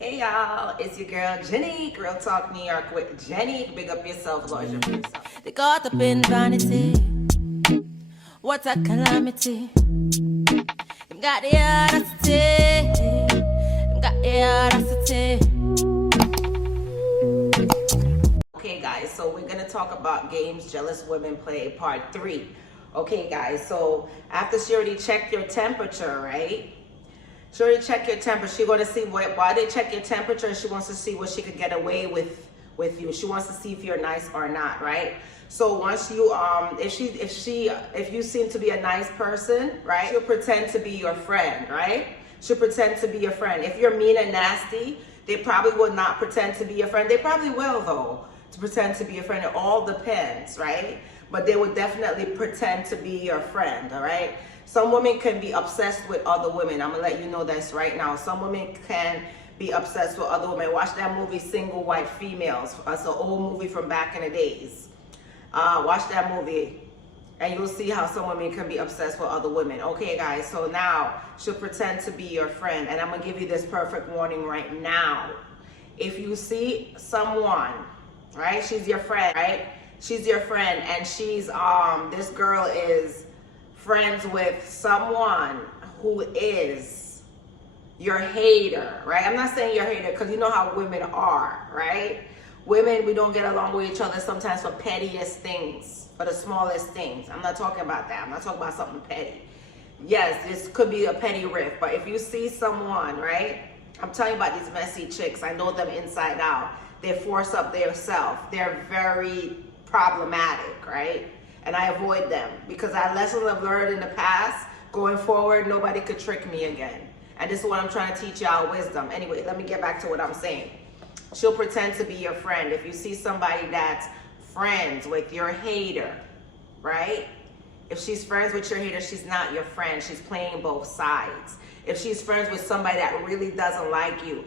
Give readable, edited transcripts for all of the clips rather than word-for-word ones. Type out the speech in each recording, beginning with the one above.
Hey y'all, it's your girl Jenny, Girl Talk New York with Jenny. Big up yourself, Lord. They caught up in vanity. What a calamity. Them got the audacity. Them got the audacity. Okay guys, so we're gonna talk about games jealous women play part 3. Okay guys, so after she already checked your temperature, right? She already checked your temperature. She's gonna see why they check your temperature. She wants to see what she could get away with you. She wants to see if you're nice or not, right? So once you if you seem to be a nice person, right, she'll pretend to be your friend, right? She'll pretend to be your friend. If you're mean and nasty, they probably will not pretend to be your friend. They probably will though, to pretend to be your friend. It all depends, right? But they would definitely pretend to be your friend, all right? Some women can be obsessed with other women. I'm gonna let you know this right now. Some women can be obsessed with other women. Watch that movie, Single White Females. That's an old movie from back in the days. Watch that movie and you'll see how some women can be obsessed with other women. Okay guys, so now she'll pretend to be your friend, and I'm gonna give you this perfect warning right now. If you see someone, right, she's your friend, right? She's your friend, and she's this girl is friends with someone who is your hater, right? I'm not saying your hater because you know how women are, right? Women, we don't get along with each other sometimes for pettiest things, for the smallest things. I'm not talking about that. I'm not talking about something petty. Yes, this could be a petty rift, but if you see someone, right? I'm telling you about these messy chicks. I know them inside out. They force up their self. They're very problematic, right? And I avoid them because I lessons I've learned in the past. Going forward, nobody could trick me again. And this is what I'm trying to teach y'all, wisdom. Anyway, let me get back to what I'm saying. She'll pretend to be your friend. If you see somebody that's friends with your hater, right? If she's friends with your hater, she's not your friend. She's playing both sides. If she's friends with somebody that really doesn't like you,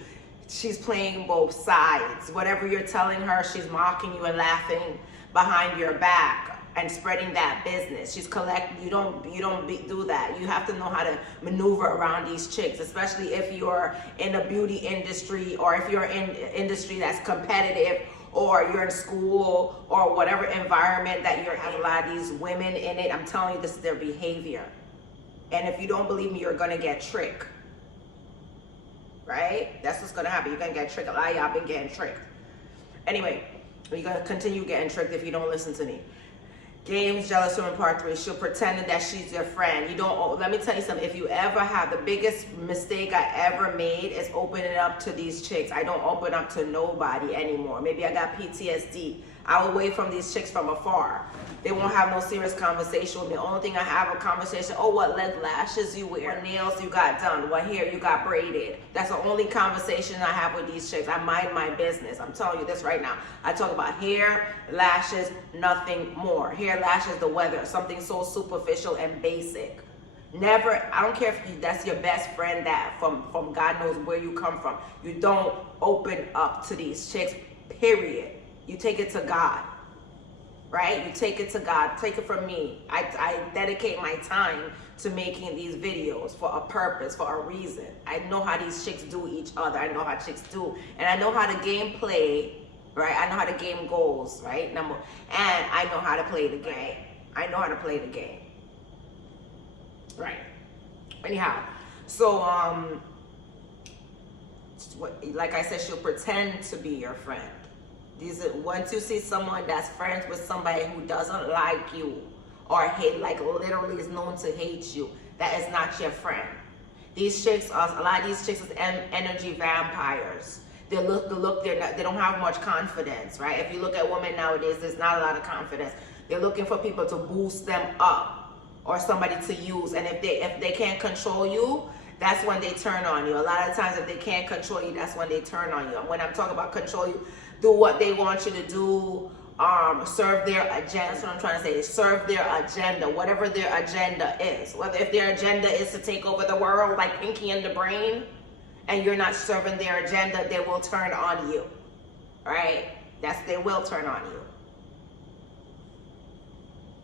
she's playing both sides. Whatever you're telling her, she's mocking you and laughing behind your back and spreading that business. She's collecting. You don't do that. You have to know how to maneuver around these chicks, especially if you're in the beauty industry, or if you're in industry that's competitive, or you're in school, or whatever environment that you're in. A lot of these women in it, I'm telling you, this is their behavior. And if you don't believe me, you're gonna get tricked, right? That's what's gonna happen. You're gonna get tricked. A lot of y'all been getting tricked. Anyway, you're gonna continue getting tricked if you don't listen to me. Games jealous woman part 3. She'll pretend that she's your friend. You don't. Let me tell you something. If you ever have, the biggest mistake I ever made is opening up to these chicks. I don't open up to nobody anymore. Maybe I got PTSD. I will wait from these chicks from afar. They won't have no serious conversation with me. The only thing I have a conversation, oh, what lashes you wear, what nails you got done, what hair you got braided. That's the only conversation I have with these chicks. I mind my business. I'm telling you this right now. I talk about hair, lashes, nothing more. Hair, lashes, the weather, something so superficial and basic. Never, I don't care if that's your best friend, that from God knows where you come from. You don't open up to these chicks, period. You take it to God, right? You take it to God. Take it from me. I dedicate my time to making these videos for a purpose, for a reason. I know how these chicks do each other. I know how chicks do. And I know how the game play, right? I know how the game goes, right? And I know how to play the game. I know how to play the game. Right. Anyhow, so, like I said, she'll pretend to be your friend. Once you see someone that's friends with somebody who doesn't like you or hate, like literally is known to hate you, that is not your friend. These chicks, a lot of these chicks is energy vampires. They don't have much confidence, right? If you look at women nowadays, there's not a lot of confidence. They're looking for people to boost them up or somebody to use. And if they can't control you, that's when they turn on you. A lot of times if they can't control you, that's when they turn on you. And when I'm talking about control you, do what they want you to do, serve their agenda. That's what I'm trying to say, is serve their agenda, whatever their agenda is. Whether if their agenda is to take over the world like Pinky and the Brain, and you're not serving their agenda, they will turn on you, right? They will turn on you.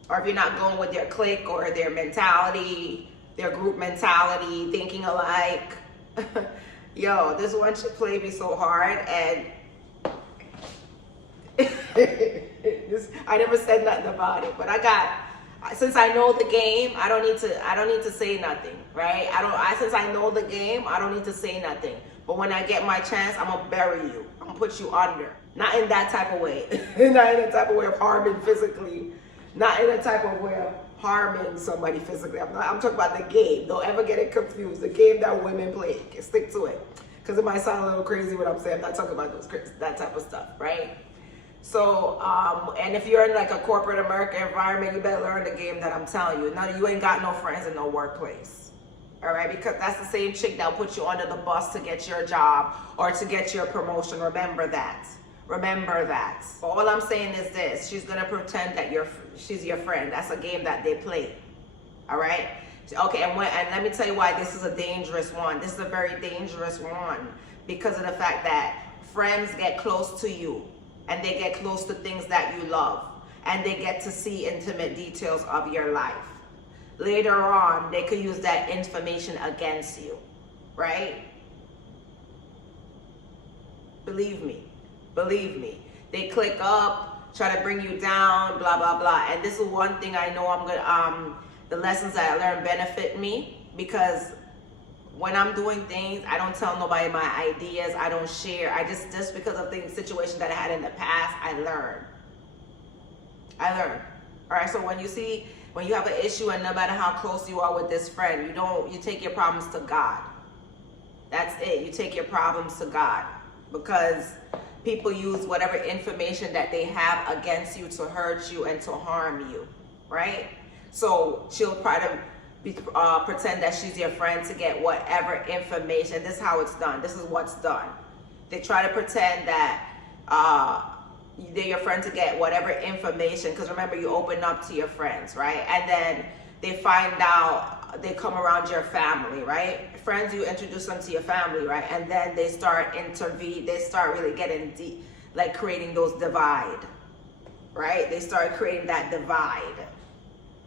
Or if you're not going with their clique or their mentality, their group mentality, thinking alike, Yo, this one should play me so hard, and I never said nothing about it, but since I know the game, I don't need to say nothing, right? Since I know the game, I don't need to say nothing. But when I get my chance, I'm gonna bury you. I'm gonna put you under. Not in that type of way. Not in a type of way of harming physically. Not in a type of way of harming somebody physically. I'm talking about the game. Don't ever get it confused. The game that women play. Stick to it. Because it might sound a little crazy what I'm saying. I'm not talking about that type of stuff, right? So, and if you're in like a corporate America environment, you better learn the game that I'm telling you. Now, you ain't got no friends in no workplace. All right? Because that's the same chick that'll put you under the bus to get your job or to get your promotion. Remember that. Remember that. But all I'm saying is this. She's going to pretend that she's your friend. That's a game that they play. All right? Okay, and let me tell you why this is a dangerous one. This is a very dangerous one because of the fact that friends get close to you and they get close to things that you love and they get to see intimate details of your life. Later on, they could use that information against you, right? Believe me. Believe me. They click up, try to bring you down, blah, blah, blah. And this is one thing I know the lessons that I learned benefit me, because when I'm doing things, I don't tell nobody my ideas. I don't share. Just because of the situation that I had in the past, I learn. All right. So when you have an issue, and no matter how close you are with this friend, you take your problems to God. That's it. You take your problems to God, because people use whatever information that they have against you to hurt you and to harm you, right? So she'll try to pretend that she's your friend to get whatever information. This is how it's done. This is what's done. They try to pretend that they're your friend to get whatever information, because remember, you open up to your friends, right? And then they find out, they come around your family, right? Friends, you introduce them to your family, right? And then they start they start really getting deep, like creating those divide, right? They start creating that divide.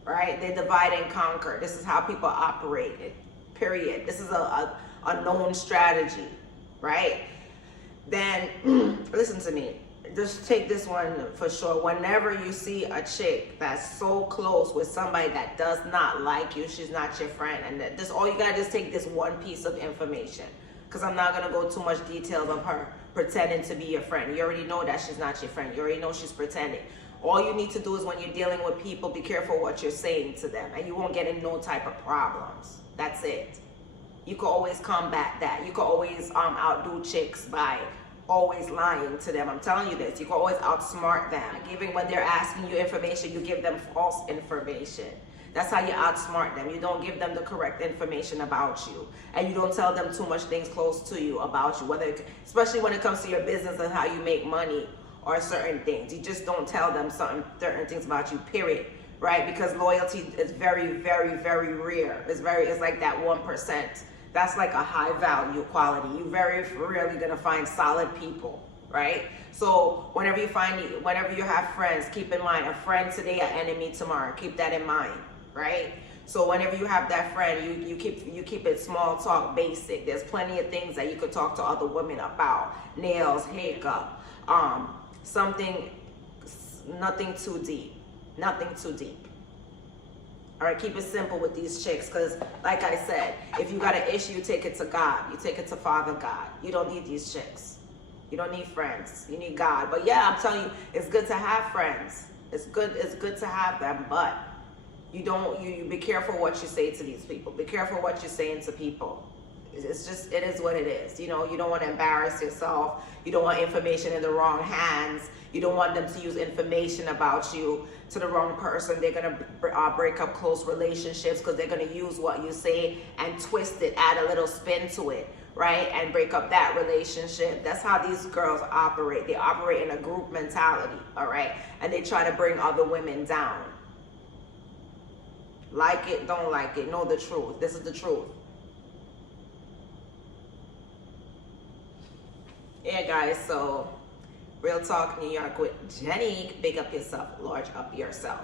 Right? They divide and conquer. This is how people operate, period. This is a known strategy, right? Then, listen to me. Just take this one for sure. Whenever you see a chick that's so close with somebody that does not like you, she's not your friend. And all you gotta just take this one piece of information, because I'm not gonna go too much details of her pretending to be your friend. You already know that she's not your friend. You already know she's pretending. All you need to do is, when you're dealing with people, be careful what you're saying to them, and you won't get in no type of problems. That's it. You can always combat that. You can always outdo chicks by always lying to them. I'm telling you this. You can always outsmart them. When they're asking you information, you give them false information. That's how you outsmart them. You don't give them the correct information about you, and you don't tell them too much things close to you about you, especially when it comes to your business and how you make money or certain things. You just don't tell them certain things about you, period, right? Because loyalty is very, very, very rare. It's like that 1%. That's like a high value quality. You very rarely gonna find solid people, right? So whenever you have friends, keep in mind, a friend today, an enemy tomorrow. Keep that in mind, right? So whenever you have that friend, you keep it small talk, basic. There's plenty of things that you could talk to other women about. Nails, haircut, nothing too deep. All right, keep it simple with these chicks, because like I said, if you got an issue, you take it to God. You take it to Father God. You don't need these chicks. You don't need friends. You need God. But yeah, I'm telling you, it's good to have friends. It's good to have them, but you be careful what you say to these people. Be careful what you're saying to people. It is what it is. You don't want to embarrass yourself. You don't want information in the wrong hands. You don't want them to use information about you to the wrong person. They're going to break up close relationships, because they're going to use what you say and twist it, add a little spin to it, right? And break up that relationship. That's how these girls operate. They operate in a group mentality, all right? And they try to bring other women down. Like it, don't like it, know the truth. This is the truth. Yeah, guys, so Real Talk New York with Jenny. Big up yourself, large up yourself.